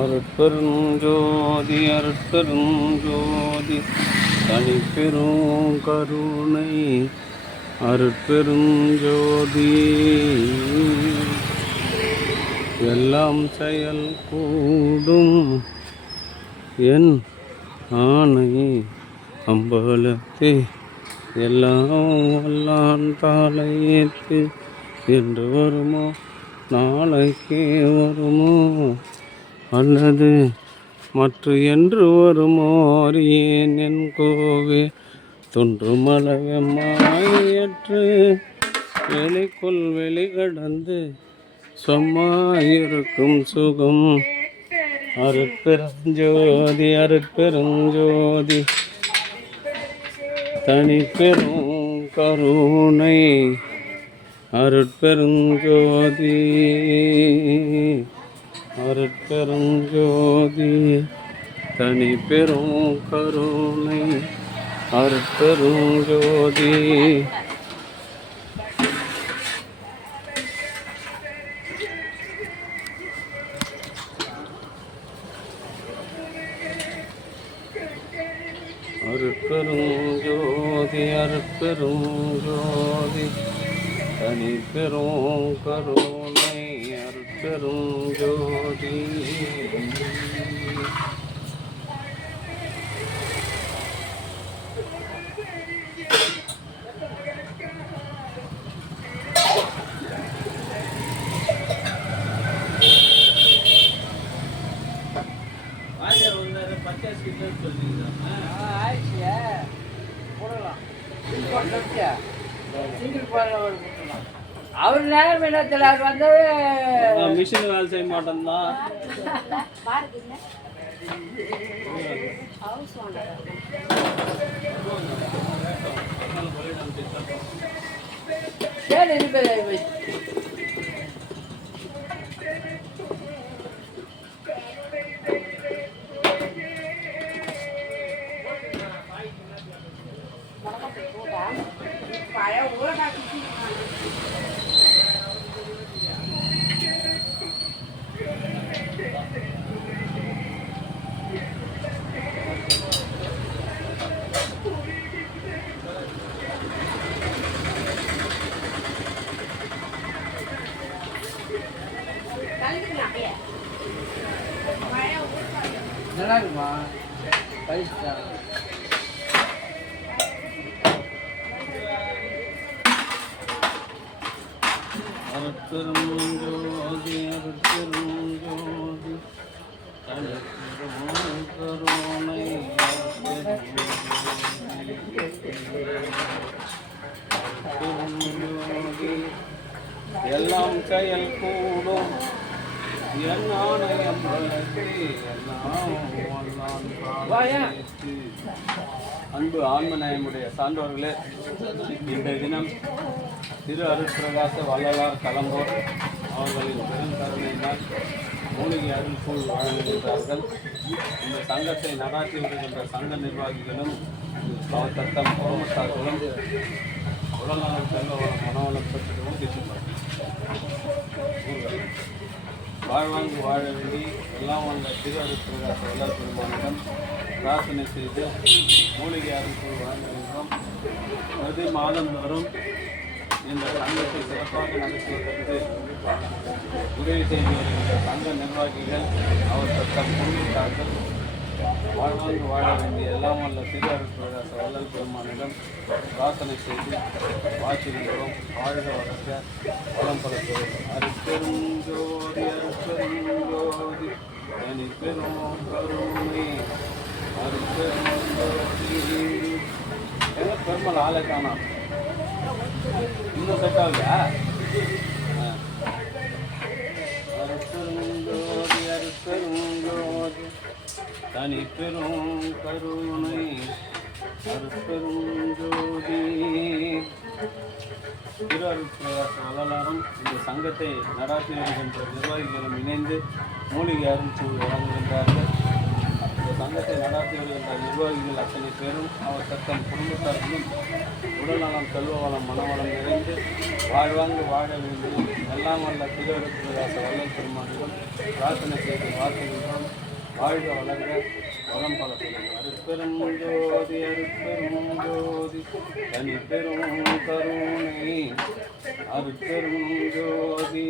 அருட்பெருஞ்சோதி அருட்பெருஞ்சோதி தனிப்பெரும் கருணை அருட்பெருஞ்சோதி எல்லாம் செயல் கூடும் என் ஆணை அம்பலத்தே எல்லாம் வல்லான் தாளையேற்று என்று வருமோ நாளைக்கே வருமோ அல்லது மற்ற என்று வருமோ அறியேன் என் கோவே தொன்றுமளவெம்மாயற்று வெளிக்குள் வெளிகடந்து சும்மாயிருக்கும் சுகம் அருட்பெருஞ்சோதி அருட்பெருஞ்சோதி தனிப்பெரும் கருணை அருட்பெருஞ்சோதி அருட்பெருஞ்சோதி தனிப்பெரும் கருணை அருட்பெருஞ்சோதி அருட்பெருஞ்சோதி அருட்பெருஞ்சோதி தனிப்பெரும் கருணை அருட்பெருஞ்சோதி அவர் நேரம் என்னத்தில் அவர் வந்து மிஷின் வேலை செய்ய மாட்டேன்தான் சரி நல்லா இருக்குமா பைசா அருட்பெருஞ்சோதி அருட்பெருஞ்சோதி தனிப்பெரும் கருணை அருட்பெருஞ்சோதி எல்லாம் செயல் கூடும் என் ஆணையம் அன்பு ஆன்மநேயமுடைய சான்றோர்களே, இந்த தினம் திரு அருட்பிரகாச வள்ளலார் கலம்போர் அவர்களின் பெருங்கருணையினால் மூலிகை அருள்கூழ் வழங்குகின்றார்கள். இந்த சங்கத்தை நடாத்தி வருகின்ற சங்க நிர்வாகிகளும் அவர் தத்தம் பொறுமத்தார்களும் உடல்நலம் செல்வவளம் மனவளம் பெற்றதும் பேசுகிறார். வாழ்வாங்கு வாழ வேண்டி எல்லாம் வந்த திரு அருட்பிரகாச வள்ளல் பெருமானிடம் பிரார்த்தனை செய்து மூலிகை அருள்கூழ் வழங்குகின்றோம். பிரதி மாதந்தோறும் இந்த சங்கத்தை சிறப்பாக நடத்துவதற்கு உதவி செய்து வருகின்ற சங்க நிர்வாகிகள் அவர் தத்தம் குடும்பத்தார்கள் வாழ்வாங்கு வாழ வேண்டிய எல்லாம் வல்ல திரு அருட்பிரகாச வள்ளல் பெருமானிடம் பிரார்த்தனை செய்து வாழ்த்துகின்றோம். வாழ்க வளர்க்க வளம் பலத்தோடு அருட்பெருஞ்சோதி அருட்பெருஞ்சோதி தனிப்பெரும் கருணை அருட்பெருஞ்சோதி. எங்க பெருமாள் ஆளை காணோம், இன்னும் செட் ஆகலையா? அருட்பெருஞ்சோதி அருட்பெருஞ்சோதி தனிப்பெரும் கருணை அருட்பெருஞ்சோதி. திரு அருட்பிரகாச வள்ளலாரும் இந்த சங்கத்தை நடாத்தி வருகின்ற நிர்வாகிகளும் இணைந்து மூலிகை அருள்கூழ் வழங்குகின்றார்கள். இந்த சங்கத்தை நடத்தி வருகின்ற நிர்வாகிகள் அத்தனை பேரும் அவர் தத்தம் குடும்பத்தார்களும் உடல்நலம், செல்வ வளம், மனவளம் நிறைந்து வாழ்வாங்கு வாழ வேண்டும் எல்லாம் வல்ல திருவருட்பிரகாச வல்லல் பெருமானிடம் பிரார்த்தனை செய்து வாழ்த்துகின்றோம். வாழ்க வளர்க வளம் பல பெறும். அருட்பெரும் ஜோதி அருட்பெரும் ஜோதி தனி பெரும் கருணை அருட்பெரும் ஜோதி.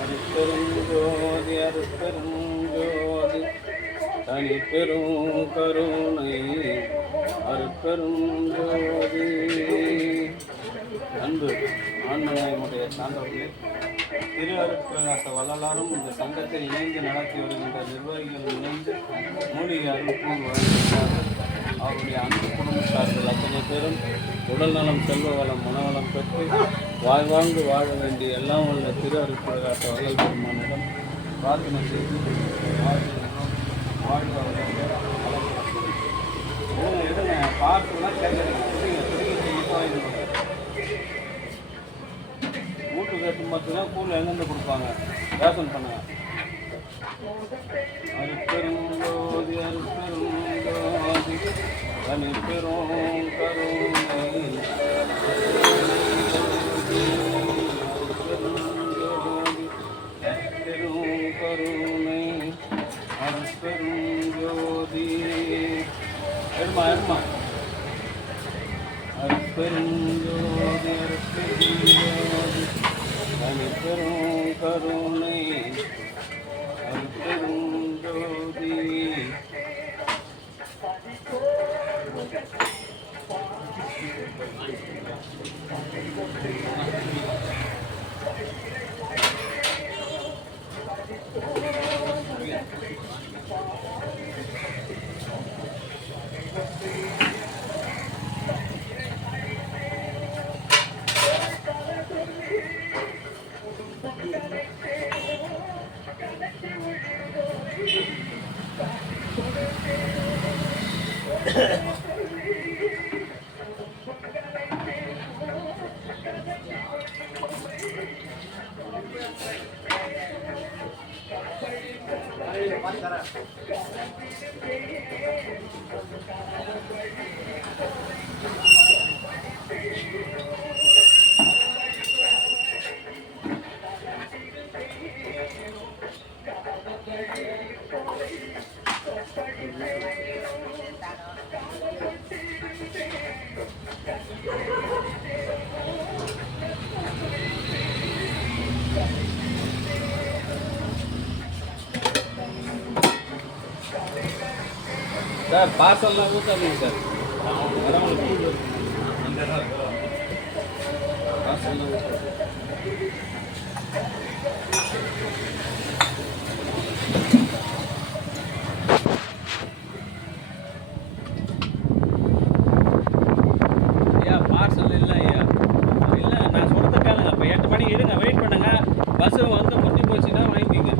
அருட்பெருஞ்சோதி அருட்பெருஞ்சோதி தனி பெரும் கருணை அருட்பெருஞ்சோதி. அன்பு ஆன்மீகமுடைய சான்றவர்களே, திரு அருட்பிரகாச வள்ளலாரும் இந்த சங்கத்தை இணைந்து நடத்தி வருகின்ற நிர்வாகிகள் இணைந்து மூலிகை அருள்பூ வழங்குகிறார்கள். அவருடைய அன்பு குடும்பத்தார்கள் அத்தனை பேரும் உடல்நலம், செல்வ வளம், மனவளம் பெற்று வாழ்வாங்கு வாழ வேண்டிய எல்லாம் உள்ள திரு அருட்பிரகாச வள்ளல் பெருமானிடம் பிரார்த்தனை செய்து வாழ்கின்றோம். வாழ்க எடுங்க பார்த்துலாம் கேட்குறீங்க. வீட்டுக்கு எடுத்து மட்டும்தான் கூழ் எங்கேருந்து கொடுப்பாங்க, ரேஷன் பண்ணுங்க. அருட்பெருஞ்சோதி அருட்பெருஞ்சோதி தனி பெரும் கருணை பெரும் கருணை அருட்பெருஞ்சோதி. எடுமா அருட்பெருஞ்சோதி அருட்பெருஞ்சோதி தனி பெரும் கருணை அருட்பெருஞ்சோதி. சார் பார்சல்லாம் ஊற்றாதீங்க சார். வரவங்களுக்கு பார்சல்லாம் ஊற்றாது. ஐயா பார்சல் இல்லை ஐயா, இல்லை நான் சொல்கிறத கேளுங்க. இப்போ 8 மணிக்கு இருங்க, வெயிட் பண்ணுங்க. பஸ்ஸு வந்து முடிஞ்சு போச்சுன்னா வாங்கிக்கிங்க.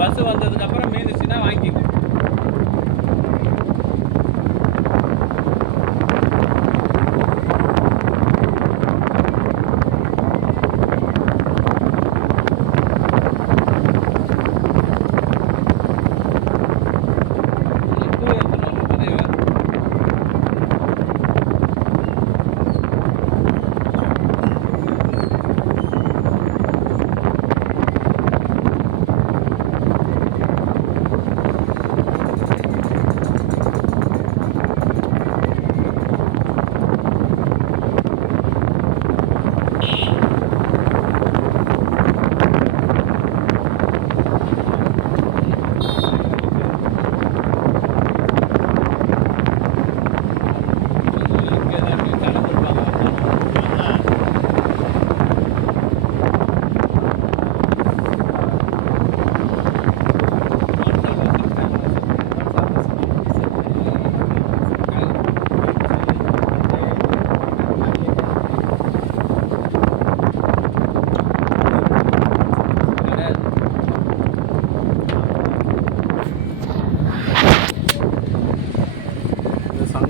பஸ் வந்ததுக்கப்புறம் மீந்துச்சுன்னா வாங்கிக்கோ.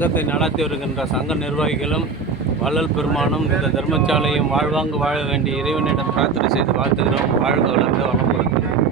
சங்கத்தை நடத்தி வருகின்ற சங்க நிர்வாகிகளும் வள்ளல் பெருமானும் இந்த தர்மசாலையும் வாழ்வாங்கு வாழ வேண்டிய இறைவனிடம் பிரார்த்தனை செய்து வாழ்த்துகிறோம். வாழ்க வளர்ந்து வளமுடன்.